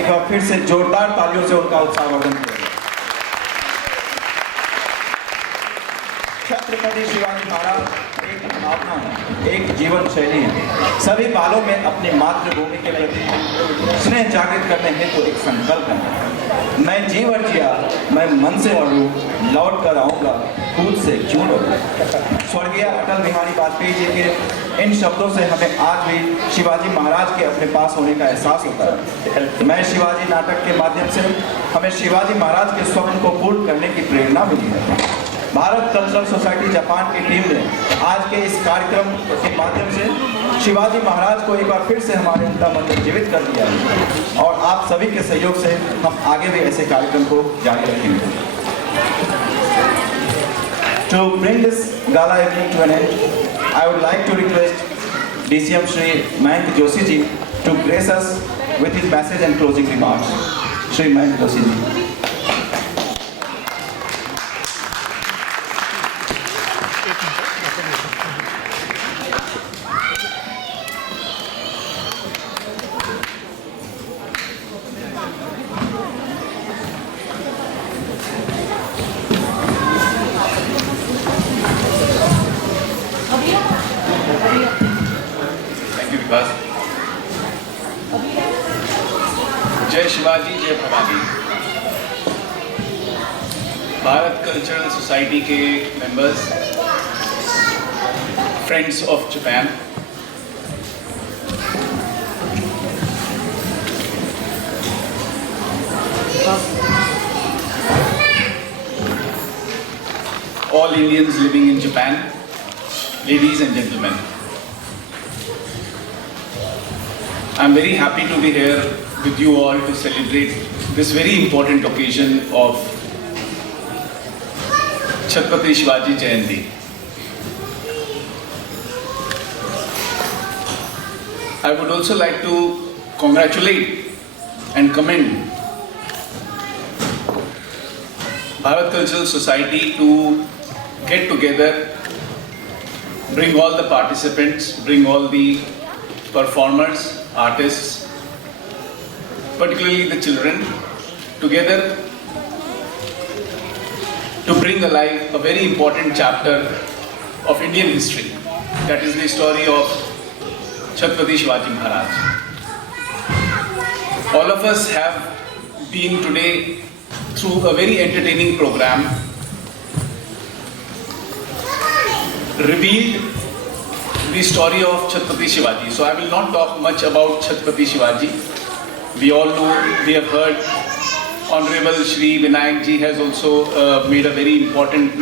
एक बार फिर से जोरदार तालियों से उनका उत्साहवर्धन करें। छत्रपति शिवाजी महाराज एक भावना है, एक जीवन शैली है। सभी बालों में अपनी मातृभूमि के प्रति स्नेह जागृत करने हेतु एक संकल्प है। मैं जी भर जिया, मैं मन से लड़ूं, लौट कर आऊंगा, खुद से क्यों लड़ूं। स्वर्गीय अटल बिहारी वाजपेयी जी के इन शब्दों से हमें आज भी शिवाजी महाराज के अपने पास होने का एहसास होता है। मैं शिवाजी नाटक के माध्यम से हमें शिवाजी महाराज के स्वप्न को पूर्ण करने की प्रेरणा मिली है। भारत कल्चरल सोसाइटी जापान की टीम ने आज के इस कार्यक्रम के माध्यम से शिवाजी महाराज को एक बार फिर से हमारे अंतर्मन में जीवित कर दिया है और आप सभी के सहयोग से हम आगे भी ऐसे कार्यक्रम को जारी रखेंगे। To bring this gala evening to an end, I would like to request DCM Shri Mayank Joshi ji to grace us with his message and closing remarks. Shri Mayank Joshi ji. जय शिवाजी, जय Bhavani. Bharat cultural society के members, friends of Japan, all Indians living in Japan, ladies and gentlemen, I'm very happy to be here with you all to celebrate this very important occasion of Chhatrapati Shivaji Jayanti. I would also like to congratulate and commend Bharat Cultural Society to get together, bring all the participants, bring all the performers, artists, particularly the children, together to bring alive a very important chapter of Indian history, that is the story of Chhatrapati Shivaji Maharaj. All of us have been today through a very entertaining program, revealed the story of Chhatrapati Shivaji. So I will not talk much about Chhatrapati Shivaji. We all know, we have heard Honorable Shri Vinayak ji has also conveyed a very important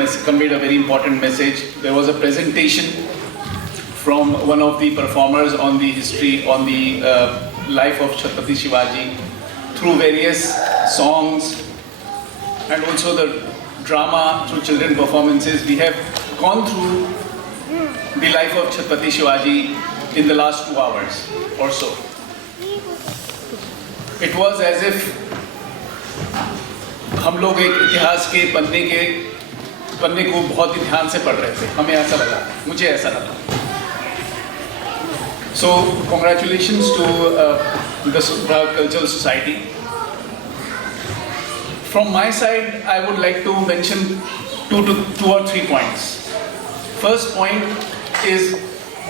message. There was a presentation from one of the performers on the history, on the life of Chhatrapati Shivaji through various songs and also the drama through children performances. We have gone through the life of Chhatrapati Shivaji in the last 2 hours or so. It was as if हम लोग एक इतिहास के पन्ने को बहुत ही ध्यान से पढ़ रहे थे। हमें ऐसा लगा, मुझे ऐसा लगा। So congratulations to the Bharat Cultural Society. From my side, I would like to mention two or three points. First point is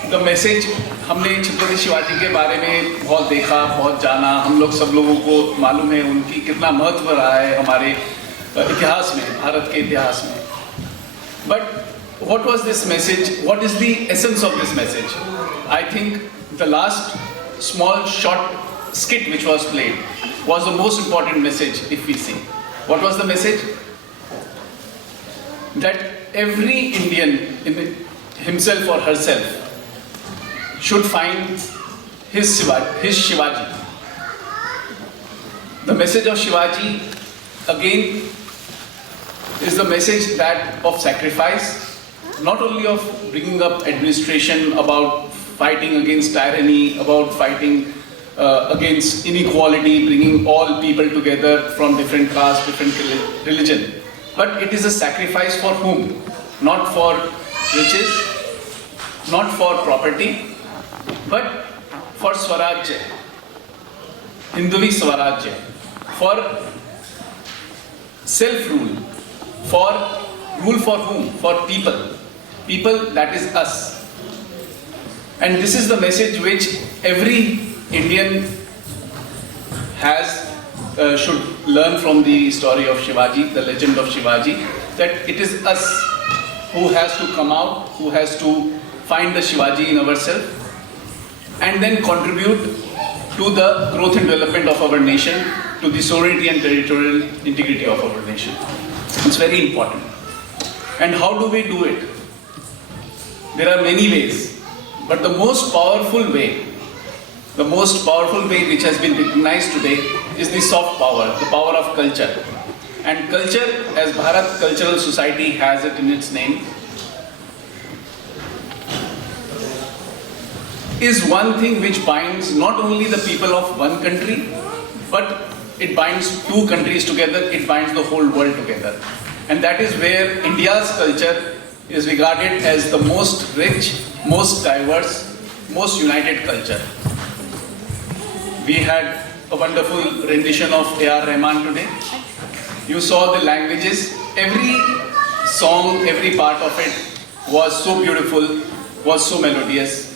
the message. हमने छत्रपति शिवाजी के बारे में बहुत देखा, बहुत जाना। हम लोग सब लोगों को मालूम है उनकी कितना महत्व रहा है हमारे इतिहास में, भारत के इतिहास में। But what was this message? What is the essence of this message? I think the last small short skit which was played was the most important message if we see. What was the message? That every Indian himself or herself should find his Shivaji. The message of Shivaji again is the message that of sacrifice, not only of bringing up administration, about fighting against tyranny, about fighting against inequality, bringing all people together from different castes, different religion. But it is a sacrifice for whom? Not for riches, not for property, but for Swarajya. Hinduvi Swarajya, for self-rule, for rule for whom? For people. People, that is us. And this is the message which every Indian should learn from the story of Shivaji, the legend of Shivaji, that it is us who has to come out, who has to find the Shivaji in ourselves and then contribute to the growth and development of our nation, to the sovereignty and territorial integrity of our nation. It's very important. And how do we do it? There are many ways, but the most powerful way which has been recognized today is the soft power, the power of culture. And culture, as Bharat Cultural Society has it in its name, is one thing which binds not only the people of one country, but it binds two countries together, it binds the whole world together. And that is where India's culture is regarded as the most rich, most diverse, most united culture. We had a wonderful rendition of A.R. Rahman today. You saw the languages. Every song, every part of it was so beautiful, was so melodious,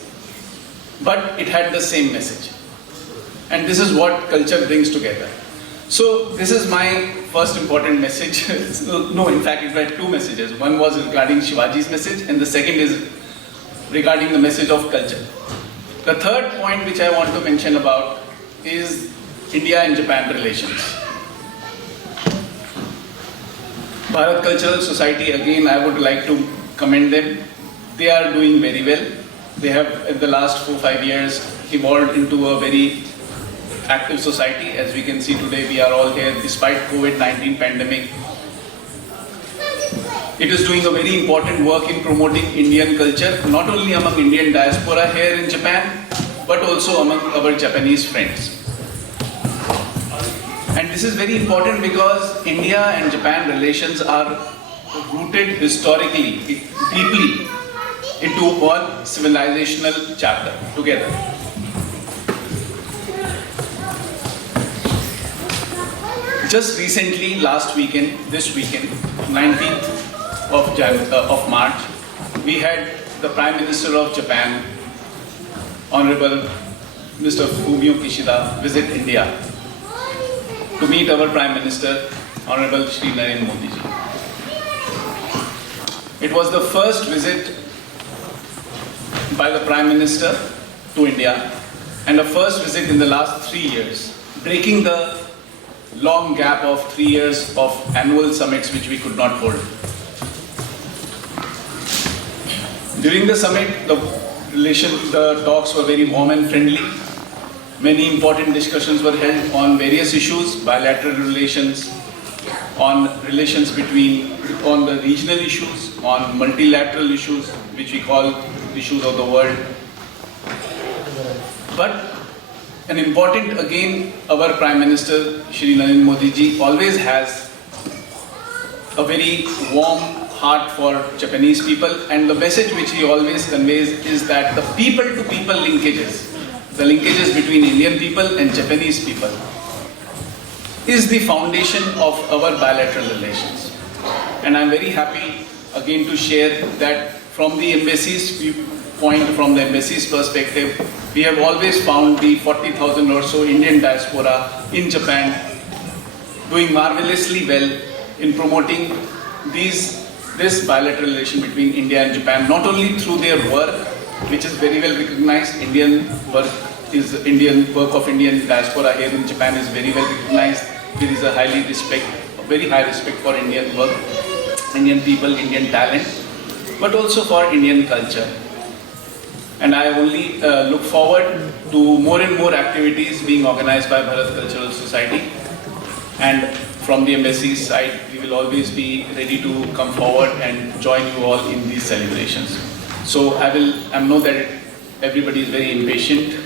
but it had the same message. And this is what culture brings together. So this is my first important message. No, in fact, it were two messages. One was regarding Shivaji's message, and the second is regarding the message of culture. The third point which I want to mention about is India and Japan relations. Bharat Cultural Society, again, I would like to commend them. They are doing very well. They have, in the last 4-5 years, evolved into a very active society. As we can see today, we are all here despite COVID-19 pandemic. It is doing a very important work in promoting Indian culture, not only among Indian diaspora here in Japan, but also among our Japanese friends. And this is very important because India and Japan relations are rooted historically, deeply into one civilizational chapter together. Just recently, this weekend, 19th of March, we had the Prime Minister of Japan, Honorable Mr. Fumio Kishida, visit India to meet our Prime Minister, Honorable Shri Narendra Modi ji. It was the first visit by the Prime Minister to India and the first visit in the last 3 years, breaking the long gap of 3 years of annual summits which we could not hold. During the summit, the talks were very warm and friendly. Many important discussions were held on various issues, bilateral relations, on relations on the regional issues, on multilateral issues, which we call issues of the world. But an important, again, our Prime Minister, Shri Narendra Modi ji, always has a very warm heart for Japanese people, and the message which he always conveys is that the people-to-people linkages, the linkages between Indian people and Japanese people, is the foundation of our bilateral relations. And I'm very happy again to share that from the embassy's viewpoint, from the embassy's perspective, we have always found the 40,000 or so Indian diaspora in Japan doing marvelously well in promoting this bilateral relation between India and Japan, not only through their work, which is very well recognized. Indian work of Indian diaspora here in Japan is very well recognized. There is a very high respect for Indian work, Indian people, Indian talent, but also for Indian culture. And I only look forward to more and more activities being organized by Bharat Cultural Society. And from the embassy's side, we will always be ready to come forward and join you all in these celebrations. So I know that everybody is very impatient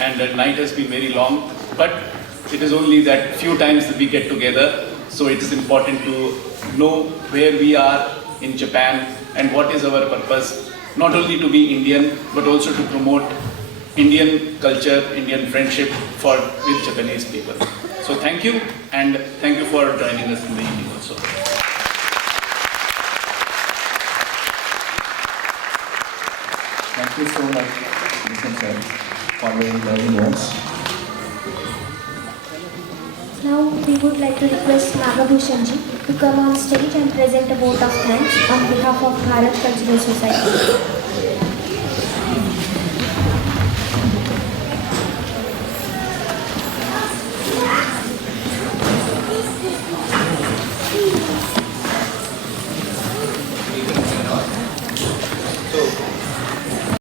and the night has been very long, but it is only that few times that we get together. So it is important to know where we are in Japan and what is our purpose, not only to be Indian, but also to promote Indian culture, Indian friendship with Japanese people. So thank you, and thank you for joining us in the evening also. Thank you so much, Mr. Sir, for your lovely words. Now we would like to request Nagabhushanji to come on stage and present a vote of thanks on behalf of Bharat Cultural Society.